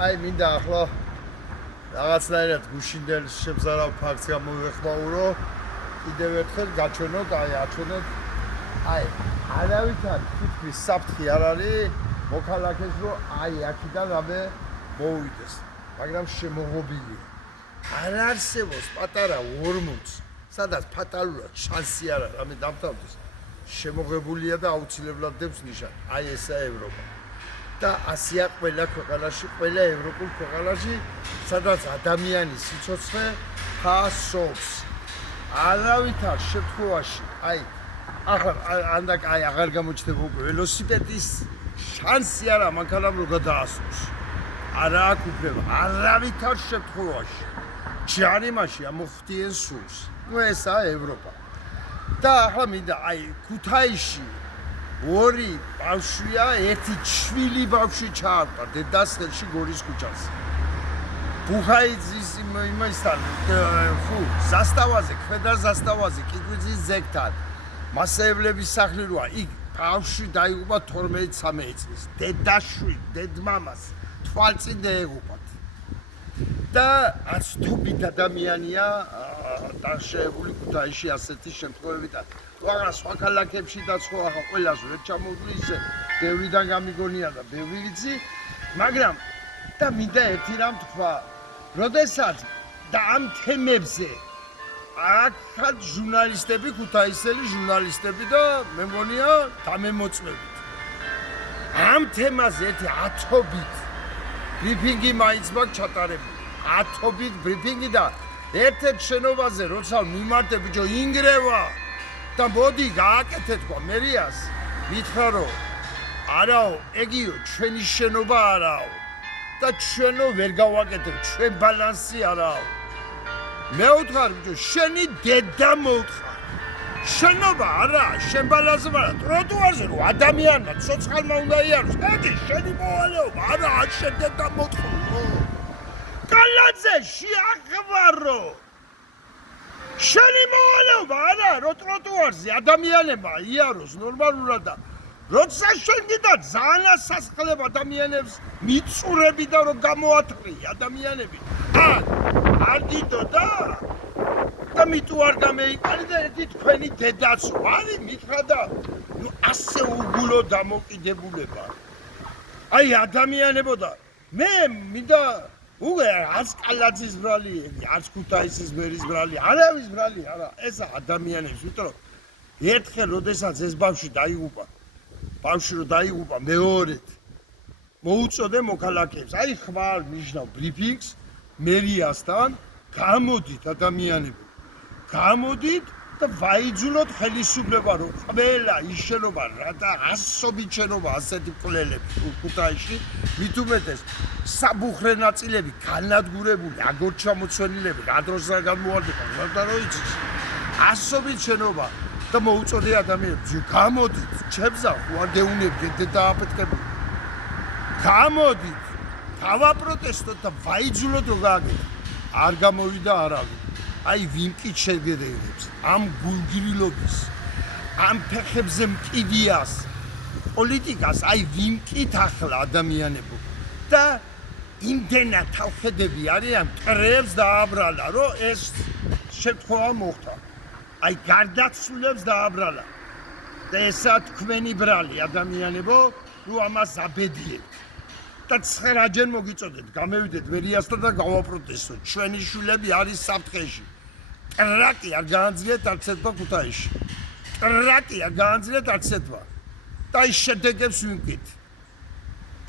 აი მინდა ახლა რაღაცნაირად გუშინდელ შემზარავ ფაქტს გამოვეხმაურო. კიდევ ერთხელ გაჩვენოთ, აი აჩვენოთ. აი არავითარ თითქმის საფრთხე არ არის მოქალაქეს რომ აი აქედან რამე მოვიდეს. მაგრამ შემოღობილია. არ არსებობს პატარა 40, სადაც ფატალურად შანსი არ არის რამე დამთავრდეს. შემოღებულია და აუცილებლად დებს ნიშანი. აი ესაა ევროპა. და ასია ყველა ქვეყანაში, ყველა ევროპულ ქვეყანაში, სადაც ადამიანის სიცოცხლე ფასობს. არავითარ შემთხვევაში, აი ახლა ანდაკ აი აღარ გამოჩნდება უკვე ველოსიპედის შანსი არა მანქანამ რო გადაასვოს. არა აქვს უფლება არავითარ შემთხვევაში. ჯარიმაში ამოხდიან სულს. ნუ ესაა ევროპა. და ახლა მინდა აი ქუთაისში ორი ბავშვია, ერთი შვილი ბავშვი ჩაარტყა დედას ხელში გორის ქუჩაზე. ბუხაიძის იმასთან ზასტავაზე, ქვედა ზასტავაზე, კიგვიძის ზეგთან. მასევლების სახლი როა, იქ ბავშვი დაიღუპა 12-13 წლის. დედაშვილი, დედმამას თვალწინ დაეღუპათ. და აცთობით ადამიანია დაშეული ქუთაისში ასეთი შემთხვევებიდან. ვაღა სხვა ქალაქებში და სხვა ახლა ყველას ვერ ჩამოვდივი ისე ბევრიდან გამიგონია და ბევრი ვიცი, მაგრამ და მინდა ერთი რამ თქვა, როდესაც და ამ თემებზე აქაც ჟურნალისტები, ქუთაისელი ჟურნალისტები და მე მგონია დამემოწმებით. ამ თემაზე ერთი 10-ობით ბრიფინგი მაინც მაქვს ჩატარებული. 10-ობით ბრიფინგი და ერთ-ერთ შენობაზე როცა მიმართე ბიჭო ინგრევა და მოდი გააკეთეთ ყო მერიას მითხრა რომ არაო ეგიო ჩვენი შენობა არაო და ჩვენო ვერ გავაკეთებ ჩვენ ბალანსი არაო მე ვუთხარ ბიჭო შენი დედა მოუთხარ შენობა არა შენ ბალანსი არა ტროტუარზე რომ ადამიანმა ცოცხალმა უნდა იაროს ედი შენი მოვალეობა არა შენ დედა მოუთხარ კალაძე შეახვარო შენი მოვალეობა არა რო ტროტუარზე ადამიანებმა იაროს ნორმალურად და როცა შენ გიდა ძალიან ასასხლებ ადამიანებს მიწურები და რომ გამოათრი ადამიანები არ გიდო და მიტუ არ გამეიყარი და ერთი თქვენი დედაც არის მითხრა და ნუ ასე უგულო დამოკიდებულება აი ადამიანებო და მე მინდა უგე არც კალაძის ბრალი, არც ქუთაისის მერის ბრალი, არავის ბრალი არა, ეს ადამიანებს, იმიტომ რომ ერთხელ როდესაც ეს ბავშვი დაიღუპა, მეორედ მოუწოდე მოქალაქეებს, აი ხმარ ნიშნავ ბრიფინგს მერიასთან, გამოდით ადამიანები, გამოდით და ვაიძულოთ ხელისუფლება რომ ყველა ის შენობა რა და ასობით შენობა ასეთი კვლელები ქუთაისში მით უმეტეს საბუხრე ნაწილები განადგურებული აგორ ჩამოცვენილები რა დროს არ გამოარდება და რო იცის ასობით შენობა და მოუწოდე ადამიანებს გამოდით ჩემსა ვარ გეუნებდეთ და აპეთქებული გამოდით გავაპროტესტოთ და ვაიძულოთ რომ გააკეთოთ არ გამოვიდა არავინ აი ვინკით შეგედებს ამ გულგრილობის ამ ფეხებზე მკიდიას პოლიტიკას აი ვინკით ახლა ადამიანებო და იმდენად თავხედები არიან მტრებს დააბრალა რომ ეს შემთხვევა მოხდა აი გარდაცვლილებს დააბრალა და ესა თქვენი ბრალი ადამიანებო რომ ამას აბედიებთ და 9-ჯერ მოგიწოდეთ გამევიდეთ მერიასთან და გავაპროტესტოთ ჩვენი შვილები არის საფრთხეში ტრაკი არ გაანძლიეთ არც ერთმა ქუთაისში ტრაკი არ გაანძლიეთ არც ერთმა და ის შედეგებს ვინკით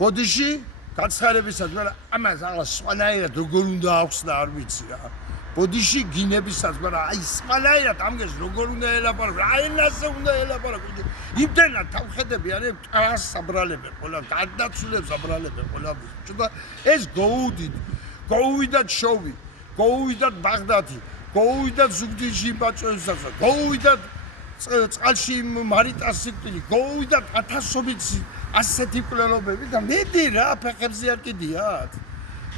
ბოდიში გაცხარებისას მაგრამ ამას ახლა სხვანაირად როგორ უნდა ახსნა არ ვიცი რა ბოდიში გინებისას მაგრამ აი სხვანაირად ამგეს როგორ უნდა ელაპარაკო რა ენაზე უნდა ელაპარაკო იმდენად თავხედები არის ტრას აბრალებენ ყველა გადაცვლებს აბრალებენ ყველა და ეს გოუვიდათ შოვი გოუვიდათ ბაღდათი გოუვიდათ ზუგდიდში იმბაწვენსაც გოუვიდათ წყალში მარიტას სიკვდილი გოუვიდათ ათასობით ასეთი კვლელობები და მედი რა ფეხებზე არ კიდიათ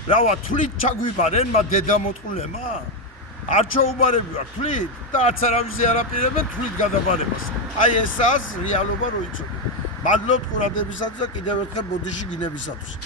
რავა თვლით ჩაგვიბარენ მა დედამოტყულებმა არ ჩაუბარები ვარ თვლით და არც არავისი არ აპირებენ თვლით გადაბარებას აი ესაა რეალობა რო იცოდე მადლობთ ყურადღებისათვის და კიდევ ერთხელ ბოდიში გინებისათვის